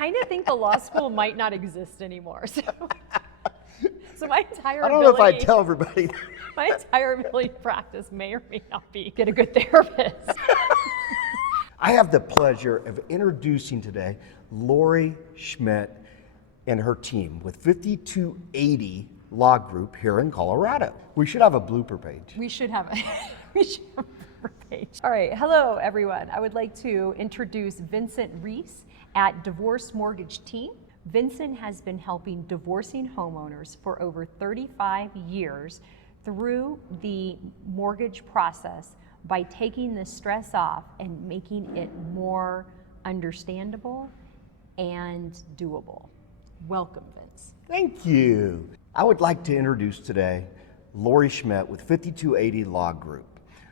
kind of think the law school might not exist anymore. So my entire I don't know if I tell everybody. My entire ability to practice may or may not be get a good therapist. I have the pleasure of introducing today Laurie Schmidt and her team with 5280 Law Group here in Colorado. We should have a blooper page. We should have a blooper page. All right, hello everyone. I would like to introduce Vincent Reese at Divorce Mortgage Team. Vincent has been helping divorcing homeowners for over 35 years through the mortgage process by taking the stress off and making it more understandable and doable. Welcome, Vince. Thank you. I would like to introduce today Laurie Schmidt with 5280 Law Group.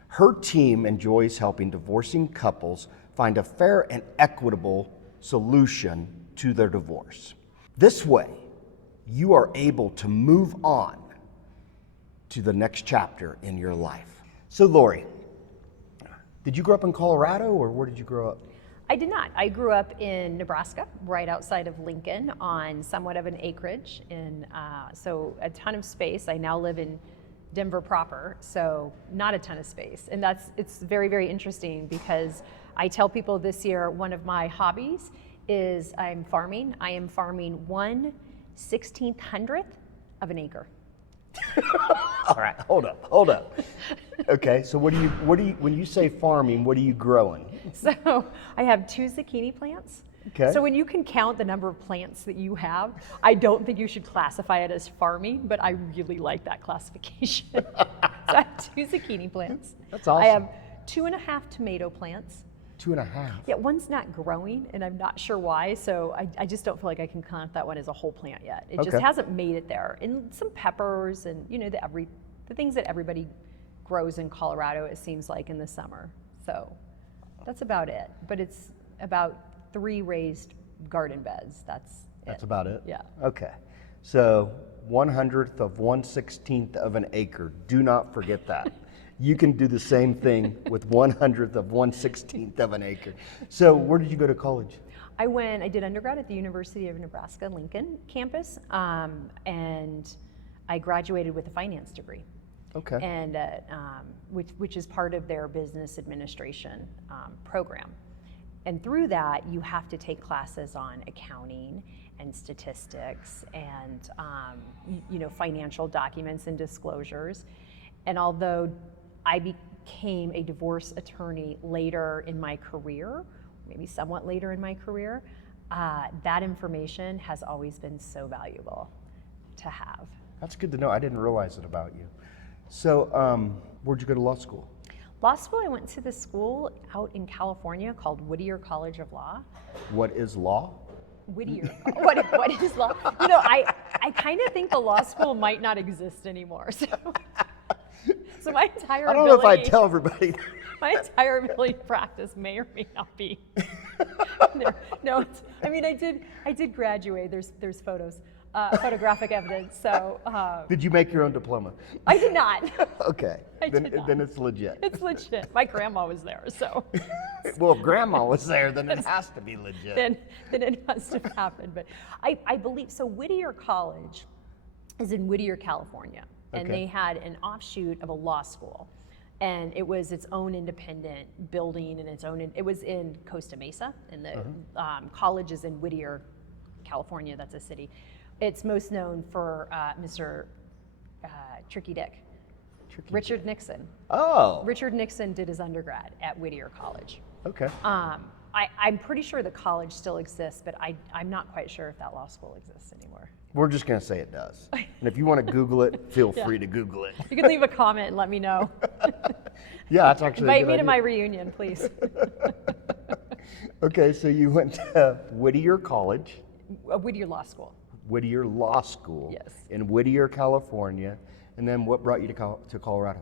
Her team enjoys helping divorcing couples find a fair and equitable solution to their divorce. This way, you are able to move on to the next chapter in your life. So Laurie, did you grow up in Colorado or where did you grow up? I did not. I grew up in Nebraska, right outside of Lincoln, on somewhat of an acreage, so a ton of space. I now live in Denver proper, so not a ton of space. And it's very, very interesting because I tell people this year, one of my hobbies is I'm farming. I am farming 1/1600th of an acre. All right, hold up. Okay, so what do you, when you say farming, what are you growing? So I have 2 zucchini plants. Okay. So when you can count the number of plants that you have, I don't think you should classify it as farming, but I really like that classification. So I have 2 zucchini plants. That's awesome. I have 2.5 tomato plants. 2.5? Yeah, one's not growing, and I'm not sure why, so I just don't feel like I can count that one as a whole plant yet. It just hasn't made it there. And some peppers and, the things that everybody grows in Colorado, it seems like, in the summer. So that's about it. But it's about 3 raised garden beds. That's about it? Yeah. Okay. So 1/100th of 1/16th of an acre. Do not forget that. You can do the same thing with 1/100th of 1/16th of an acre. So where did you go to college? I did undergrad at the University of Nebraska Lincoln campus, and I graduated with a finance degree. Okay. And which is part of their business administration program. And through that, you have to take classes on accounting and statistics and financial documents and disclosures. And although I became a divorce attorney later in my career, maybe somewhat later in my career, that information has always been so valuable to have. That's good to know. I didn't realize it about you. So where'd you go to law school? Law school, I went to the school out in California called Whittier College of Law. What is law? Whittier. What is law? I kind of think the law school might not exist anymore. So my entire I don't know if I tell everybody. My entire ability to practice may or may not be. No, I did graduate. There's photos, photographic evidence. So. Did you make your own diploma? I did not. Okay. Then it's legit. It's legit. My grandma was there, so. Well, if grandma was there, then it has to be legit. Then it must have happened. But I believe so. Whittier College is in Whittier, California. And they had an offshoot of a law school, and it was its own independent building and it was in Costa Mesa, and the college is in Whittier, California. That's a city. It's most known for Mr. Tricky Dick, Richard Nixon. Oh. Richard Nixon did his undergrad at Whittier College. Okay. I'm pretty sure the college still exists, but I'm not quite sure if that law school exists anymore. We're just going to say it does. And if you want to Google it, feel free to Google it. You can leave a comment and let me know. Yeah, that's actually Invite me to my reunion, please. Okay, so you went to Whittier College. Whittier Law School. Whittier Law School. Yes. In Whittier, California. And then what brought you to Colorado?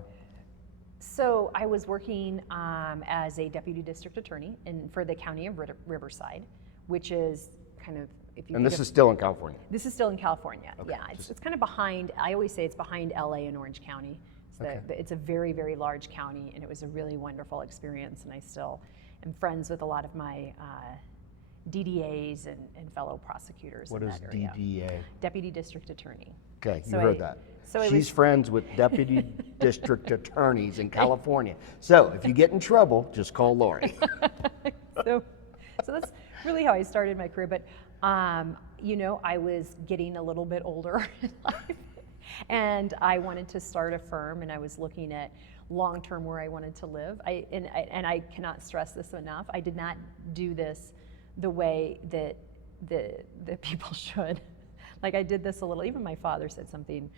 So I was working as a deputy district attorney for the county of Riverside, which is kind of, this is still in California? This is still in California, okay. Yeah. It's kind of behind, I always say it's behind LA and Orange County. It's a very, very large county, and it was a really wonderful experience, and I still am friends with a lot of my DDAs and fellow prosecutors What in is that area. DDA? Deputy District Attorney. Okay, you So heard I- that. so it She's was- friends with deputy district attorneys in California. So if you get in trouble, just call Lori. so that's really how I started my career. But I was getting a little bit older in life, and I wanted to start a firm, and I was looking at long-term where I wanted to live. I cannot stress this enough. I did not do this the way that the people should. Like, I did this a little. Even my father said something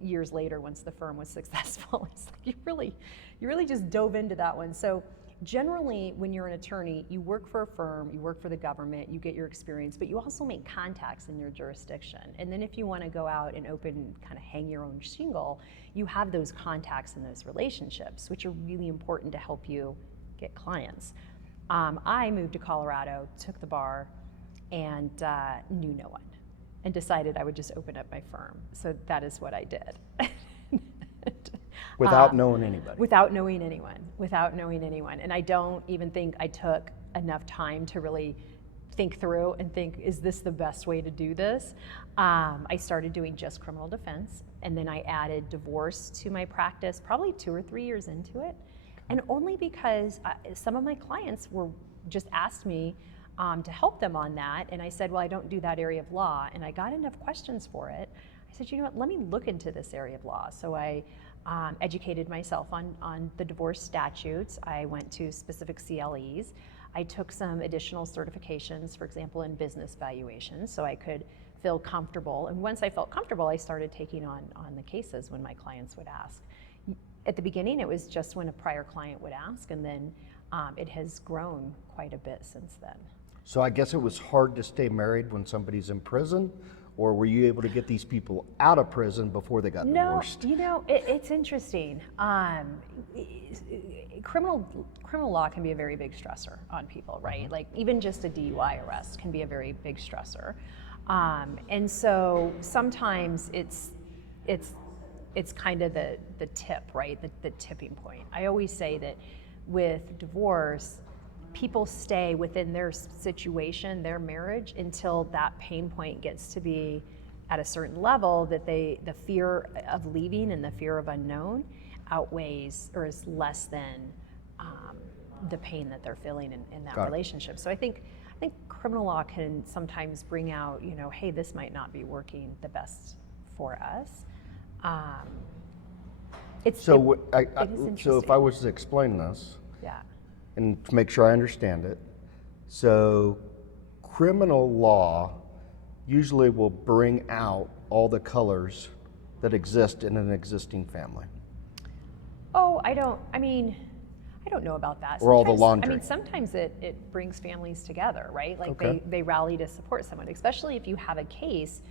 years later once the firm was successful. He's like, you really just dove into that one. So generally, when you're an attorney, you work for a firm, you work for the government, you get your experience, but you also make contacts in your jurisdiction. And then if you want to go out and kind of hang your own shingle, you have those contacts and those relationships, which are really important to help you get clients. I moved to Colorado, took the bar, and knew no one, and decided I would just open up my firm. So that is what I did. Without knowing anybody. Without knowing anyone. And I don't even think I took enough time to really think through and think, is this the best way to do this? I started doing just criminal defense, and then I added divorce to my practice probably 2 or 3 years into it. And only because some of my clients were just asked me to help them on that. And I said, well, I don't do that area of law. And I got enough questions for it. I said, you know what, let me look into this area of law. So I educated myself on the divorce statutes. I went to specific CLEs. I took some additional certifications, for example, in business valuation, so I could feel comfortable. And once I felt comfortable, I started taking on the cases when my clients would ask. At the beginning, it was just when a prior client would ask, and then it has grown quite a bit since then. So I guess it was hard to stay married when somebody's in prison, or were you able to get these people out of prison before they got divorced? No, it's interesting. Criminal law can be a very big stressor on people, right? Mm-hmm. Like even just a DUI arrest can be a very big stressor. And so sometimes it's kind of the tip, right? The tipping point. I always say that with divorce, people stay within their situation, their marriage, until that pain point gets to be at a certain level that the fear of leaving and the fear of unknown outweighs or is less than the pain that they're feeling in that relationship. So I think criminal law can sometimes bring out, hey, this might not be working the best for us. It is So interesting. if I was to explain this, Yeah. and to make sure I understand it, so criminal law usually will bring out all the colors that exist in an existing family. Oh, I don't know about that. Or all the Sometimes- laundry. Sometimes it brings families together, right? Like Okay. they rally to support someone, especially if you have a case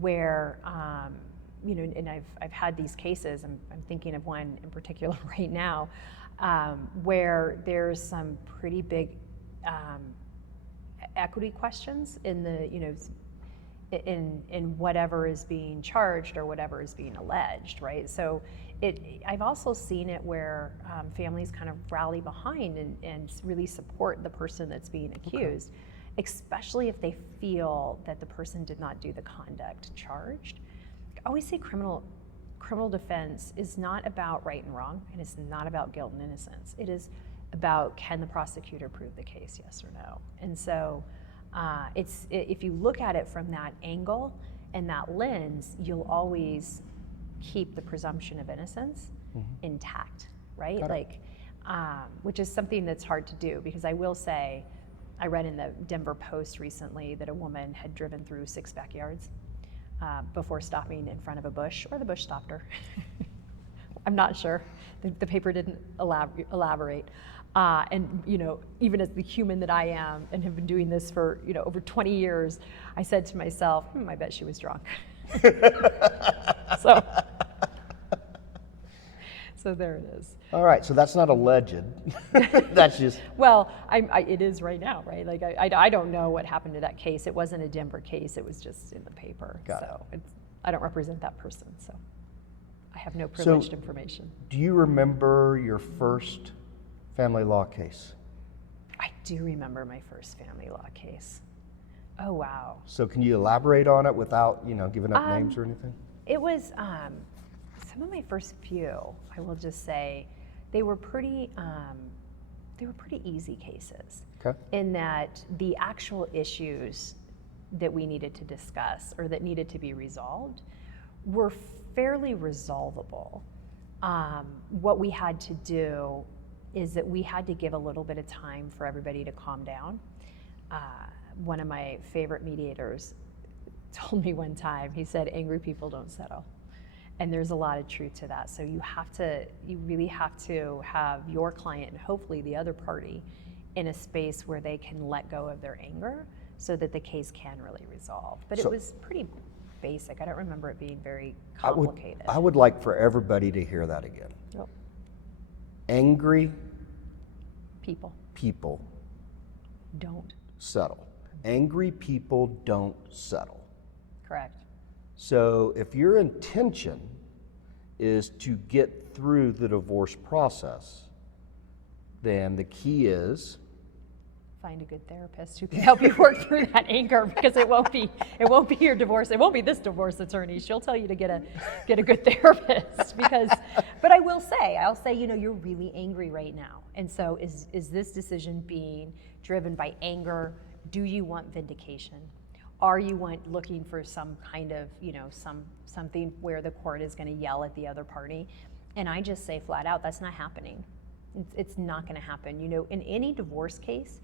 where, and I've had these cases, I'm thinking of one in particular right now, where there's some pretty big equity questions in the, in whatever is being charged or whatever is being alleged, right? So I've also seen it where families kind of rally behind and really support the person that's being accused, especially if they feel that the person did not do the conduct charged. I always say criminal defense is not about right and wrong, and it's not about guilt and innocence. It is about, can the prosecutor prove the case, yes or no? And so if you look at it from that angle and that lens, you'll always keep the presumption of innocence intact, right? Which is something that's hard to do, because I will say, I read in the Denver Post recently that a woman had driven through 6 backyards before stopping in front of a bush, or the bush stopped her. I'm not sure. The paper didn't elaborate. And even as the human that I am and have been doing this for over 20 years, I said to myself, I bet she was drunk. So there it is. All right, so that's not alleged. That's just... Well, it is right now, right? Like I don't know what happened to that case. It wasn't a Denver case. It was just in the paper. Got it. I don't represent that person, so I have no privileged information. Do you remember your first family law case? I do remember my first family law case. Oh, wow. So can you elaborate on it without, giving up names or anything? It was some of my first few, I will just say, they were pretty easy cases. Okay. In that the actual issues that we needed to discuss or that needed to be resolved were fairly resolvable. What we had to do is that we had to give a little bit of time for everybody to calm down. One of my favorite mediators told me one time, he said, angry people don't settle. And there's a lot of truth to that. So you really have to have your client and hopefully the other party in a space where they can let go of their anger so that the case can really resolve. But it was pretty basic. I don't remember it being very complicated. I would like for everybody to hear that again. Yep. Angry People don't settle. Angry people don't settle. Correct. So if your intention is to get through the divorce process, then the key is find a good therapist who can help you work through that anger, because it won't be your divorce. It won't be this divorce attorney. She'll tell you to get a good therapist but I'll say, you're really angry right now. And so is this decision being driven by anger? Do you want vindication? Are you looking for some kind of, something where the court is going to yell at the other party? And I just say flat out, that's not happening. It's not going to happen. In any divorce case,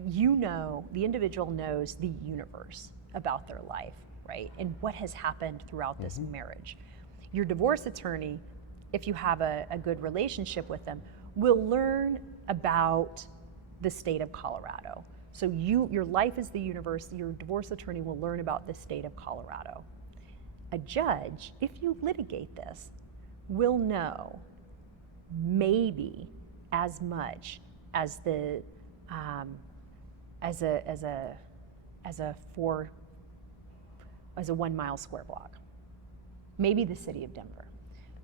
the individual knows the universe about their life, right? And what has happened throughout this marriage. Your divorce attorney, if you have a good relationship with them, will learn about the state of Colorado. So your life is the universe. Your divorce attorney will learn about the state of Colorado. A judge, if you litigate this, will know maybe as much as a 1 mile square block, maybe the city of Denver,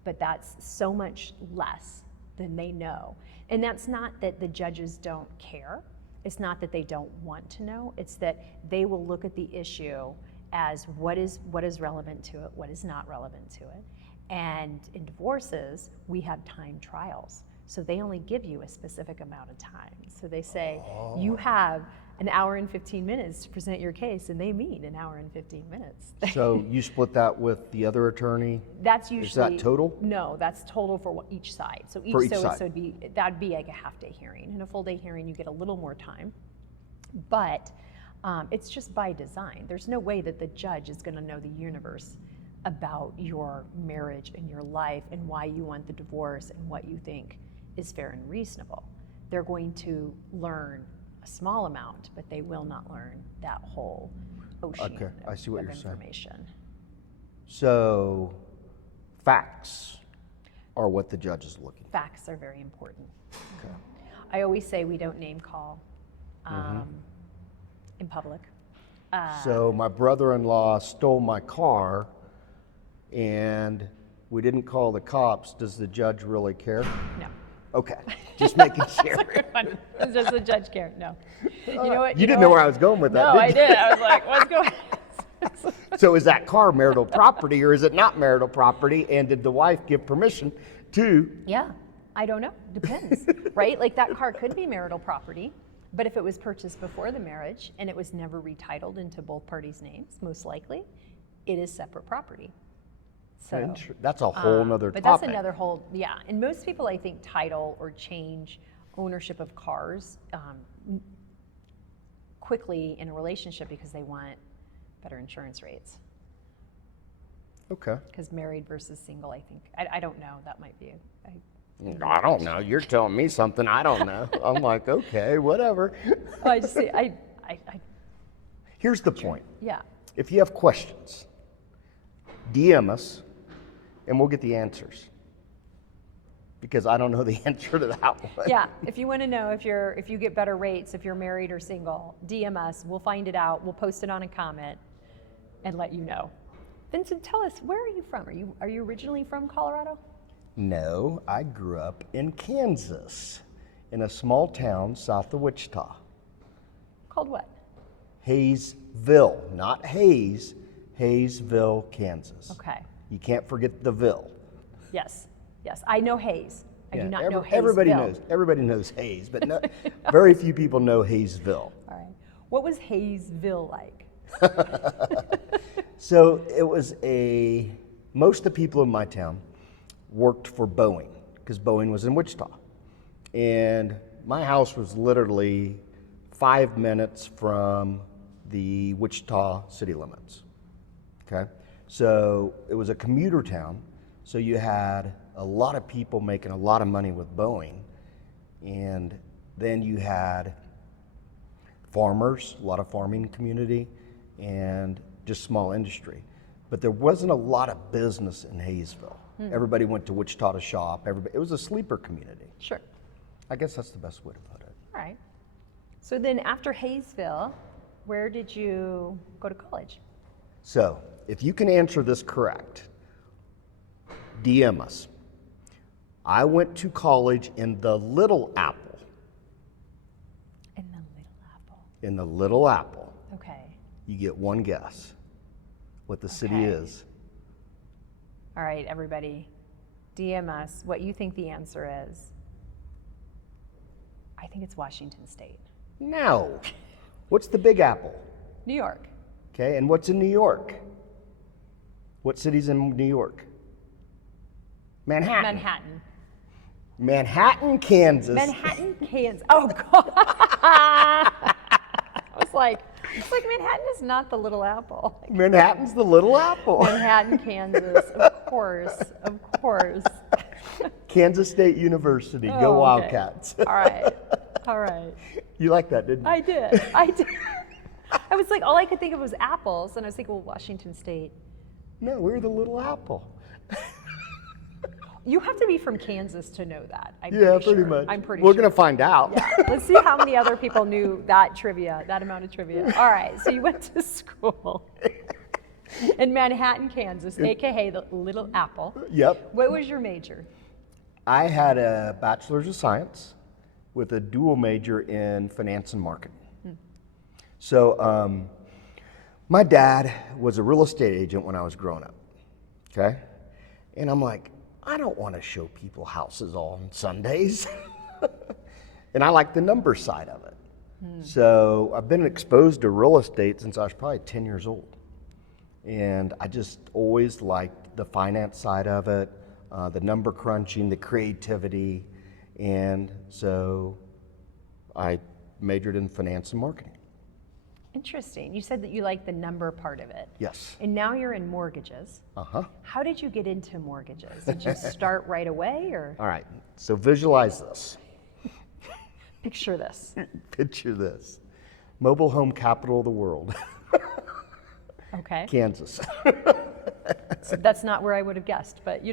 but that's so much less than they know. And that's not that the judges don't care. It's not that they don't want to know. It's that they will look at the issue as what is relevant to it, what is not relevant to it. And in divorces, we have time trials. So they only give you a specific amount of time. So they say, you have an hour and 15 minutes to present your case, and they mean an hour and 15 minutes. So you split that with the other attorney? That's usually... Is that total? No, that's total for each side. So that'd be like a half-day hearing. In a full-day hearing, you get a little more time. But it's just by design. There's no way that the judge is going to know the universe about your marriage and your life and why you want the divorce and what you think is fair and reasonable. They're going to learn a small amount, but they will not learn that whole ocean I see what of you're saying. information. So facts are what the judge is looking for. Facts are very important. Okay. I always say we don't name call in public. So my brother-in-law stole my car and we didn't call the cops. Does the judge really care? No. Okay, just making sure. Does the judge care? No. You know what? You didn't know where I was going with that, No, did you? I did. I was like, what's going on? So is that car marital property or is it not marital property? And did the wife give permission to? Yeah, I don't know. Depends, right? Like that car could be marital property, but if it was purchased before the marriage and it was never retitled into both parties' names, most likely, it is separate property. So That's a whole nother but topic. that's another whole, yeah. And most people, I think, title or change ownership of cars quickly in a relationship because they want better insurance rates. Okay. Because married versus single, I think. I don't know. That might be. I don't know. You're telling me something I don't know. I'm like, okay, whatever. I just say, Here's the point. yeah. If you have questions, DM us and we'll get the answers. Because I don't know the answer to that one. Yeah, if you want to know if you get better rates, if you're married or single, DM us. We'll find it out. We'll post it on a comment and let you know. Vincent, tell us, where are you from? Are you originally from Colorado? No, I grew up in Kansas. in a small town south of Wichita. Called what? Hayesville, not Hayes, Hayesville, Kansas. Okay. You can't forget the Ville. Yes. Yes. I know Hayes. I do not know Hayesville. Everybody knows Hayes, but no, very few people know Hayesville. All right. What was Hayesville like? So it was most of the people in my town worked for Boeing, because Boeing was in Wichita. And my house was literally 5 minutes from the Wichita city limits. Okay? So it was a commuter town, so you had a lot of people making a lot of money with Boeing, and then you had farmers, a lot of farming community, and just small industry. But there wasn't a lot of business in Hayesville. Everybody went to Wichita to shop. It was a sleeper community. Sure. I guess that's the best way to put it. All right. So then after Hayesville, where did you go to college? So if you can answer this correct, DM us. I went to college in the Little Apple. In the Little Apple. In the Little Apple. Okay. You get one guess what the city Okay. is. All right, everybody, DM us what you think the answer is. I think it's Washington State. No. What's the Big Apple? New York. Okay, and what's in New York? What city's in New York? Manhattan. Manhattan. Manhattan, Kansas. Manhattan, Kansas. Oh, God. I was like Manhattan is not the Little Apple. Manhattan's the Little Apple. Manhattan, Kansas. Of course. Of course. Kansas State University. Go Oh, okay. Wildcats. All right. All right. You like that, didn't you? I did. I did. I was like, all I could think of was apples, and I was thinking, well, Washington State. No, we're the Little Apple. You have to be from Kansas to know that. I'm Yeah, pretty pretty sure. much. I'm pretty We're sure. going to find out. Yeah. Let's see how many other people knew that trivia, that amount of trivia. All right, so you went to school in Manhattan, Kansas, AKA the Little Apple. Yep. What was your major? I had a bachelor's of science with a dual major in finance and marketing. So my dad was a real estate agent when I was growing up, okay? And I'm like, I don't want to show people houses on Sundays. And I like the number side of it. So I've been exposed to real estate since I was probably 10 years old. And I just always liked the finance side of it, the number crunching, the creativity. And so I majored in finance and marketing. Interesting. You said that you liked the number part of it. Yes. And now you're in mortgages. Uh-huh. How did you get into mortgages? Did you start right away, or All right, so visualize this. picture this? Picture this. Mobile home capital of the world, Okay. Kansas. So that's not where I would have guessed, but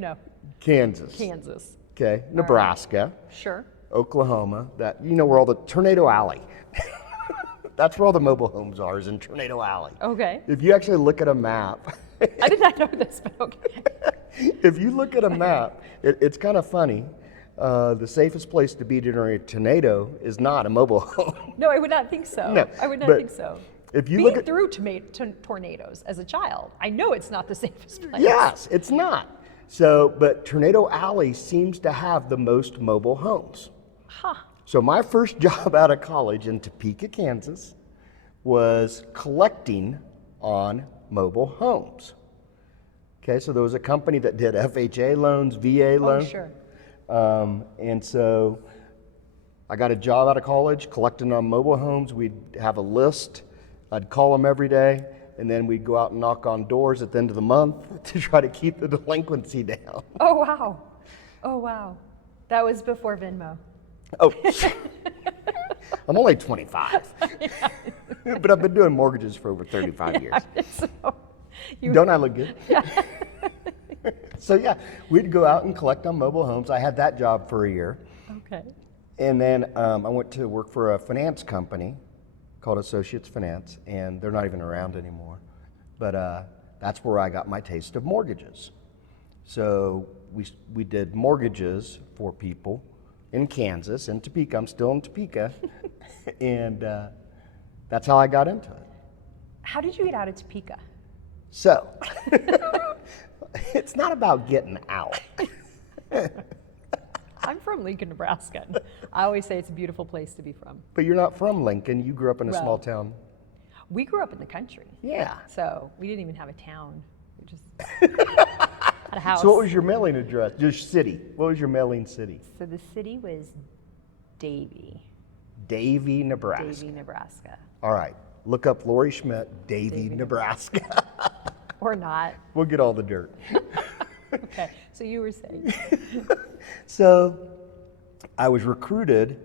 Kansas. Kansas. Okay, Nebraska, Sure. Oklahoma, where all the Tornado Alley. That's where all the mobile homes are, is in Tornado Alley. Okay. If you actually look at a map, I did not know this, but okay. if you look at a map, it's kind of funny. The safest place to be during a tornado is not a mobile home. No, I would not think so. No, I would not but think so. If you Being look at through tornadoes as a child, I know it's not the safest place. Yes, it's not. So, but Tornado Alley seems to have the most mobile homes. Huh. So my first job out of college in Topeka, Kansas, was collecting on mobile homes. Okay, so there was a company that did FHA loans, VA loans. Oh, sure. And so I got a job out of college collecting on mobile homes. We'd have a list. I'd call them every day, and then we'd go out and knock on doors at the end of the month to try to keep the delinquency down. Oh, wow. Oh, wow. That was before Venmo. Oh, I'm only 25, but I've been doing mortgages for over 35 years. So Don't I look good? Yeah. So yeah, we'd go out and collect on mobile homes. I had that job for a year. Okay. And then I went to work for a finance company called Associates Finance, and they're not even around anymore. But that's where I got my taste of mortgages. So we did mortgages for people in Kansas, in Topeka. I'm still in Topeka. And that's how I got into it. How did you get out of Topeka? So, it's not about getting out. I'm from Lincoln, Nebraska. I always say it's a beautiful place to be from. But you're not from Lincoln. You grew up in a Well, small town. We grew up in the country. Yeah. So we didn't even have a town. We just had a house. So what was your mailing address? Your city. What was your mailing city? So the city was Davie. Davie, Nebraska. Davie, Nebraska. All right. Look up Laurie Schmidt, Davie, Nebraska. Or not. We'll get all the dirt. Okay. So you were saying. So I was recruited.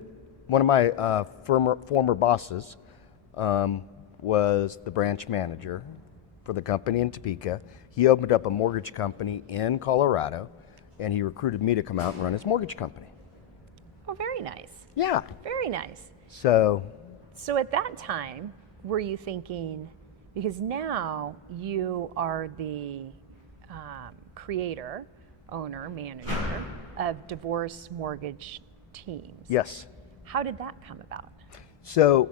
One of my former bosses was the branch manager for the company in Topeka. He opened up a mortgage company in Colorado, and he recruited me to come out and run his mortgage company. Oh, very nice. Yeah. Very nice. So at that time, were you thinking, because now you are the creator, owner, manager of divorce mortgage teams. yes. How did that come about? So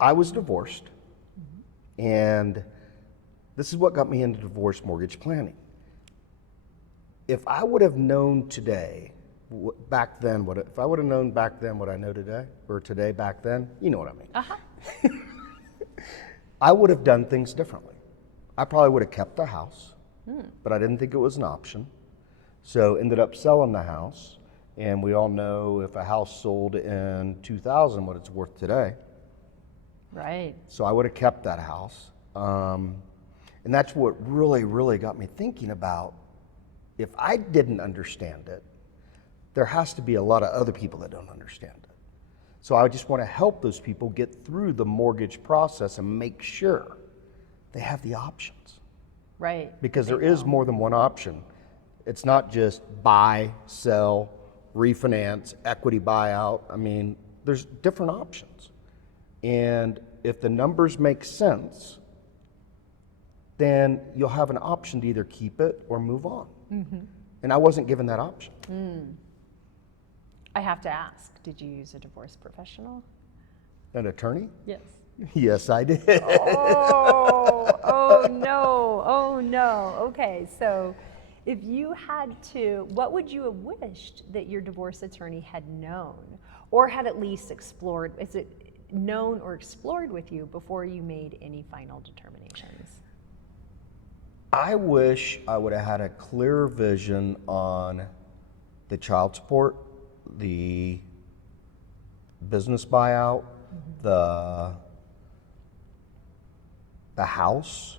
I was divorced, and this is what got me into divorce mortgage planning. If I would have known today, back then, if I would have known back then what I know today, or today back then, you know what I mean. Uh-huh. I would have done things differently. I probably would have kept the house, but I didn't think it was an option. So ended up selling the house, and we all know if a house sold in 2000, what it's worth today. Right. So I would have kept that house. And that's what really, really got me thinking about, if I didn't understand it, there has to be a lot of other people that don't understand it. So I just want to help those people get through the mortgage process and make sure they have the options. Right. Because there is more than one option. It's not just buy, sell, refinance, equity buyout. I mean, there's different options. And if the numbers make sense, then you'll have an option to either keep it or move on. And I wasn't given that option. I have to ask, did you use a divorce professional? An attorney? Yes. Yes, I did. Oh no. Okay, so if you had to, what would you have wished that your divorce attorney had known, or had at least explored? Is it known or explored with you before you made any final determinations? I wish I would have had a clearer vision on the child support, the business buyout, the house,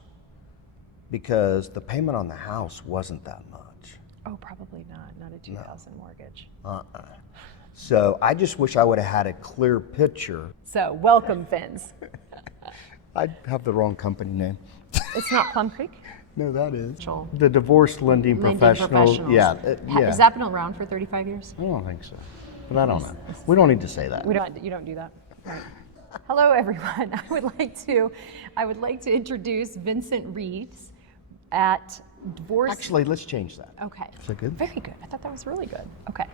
because the payment on the house wasn't that much. Oh, probably not a 2000 mortgage. So I just wish I would have had a clear picture. So welcome, Vince. I have the wrong company name. It's not Plum Creek? No, that is. Joel. The divorce lending professionals. Yeah, Has that been around for 35 years? I don't think so, but I don't know. We don't need to say that. You don't do that. Right. Hello, everyone. I would like to introduce Vincent Reese at Divorce. Actually, let's change that. Okay. Is that good? Very good. I thought that was really good. Okay.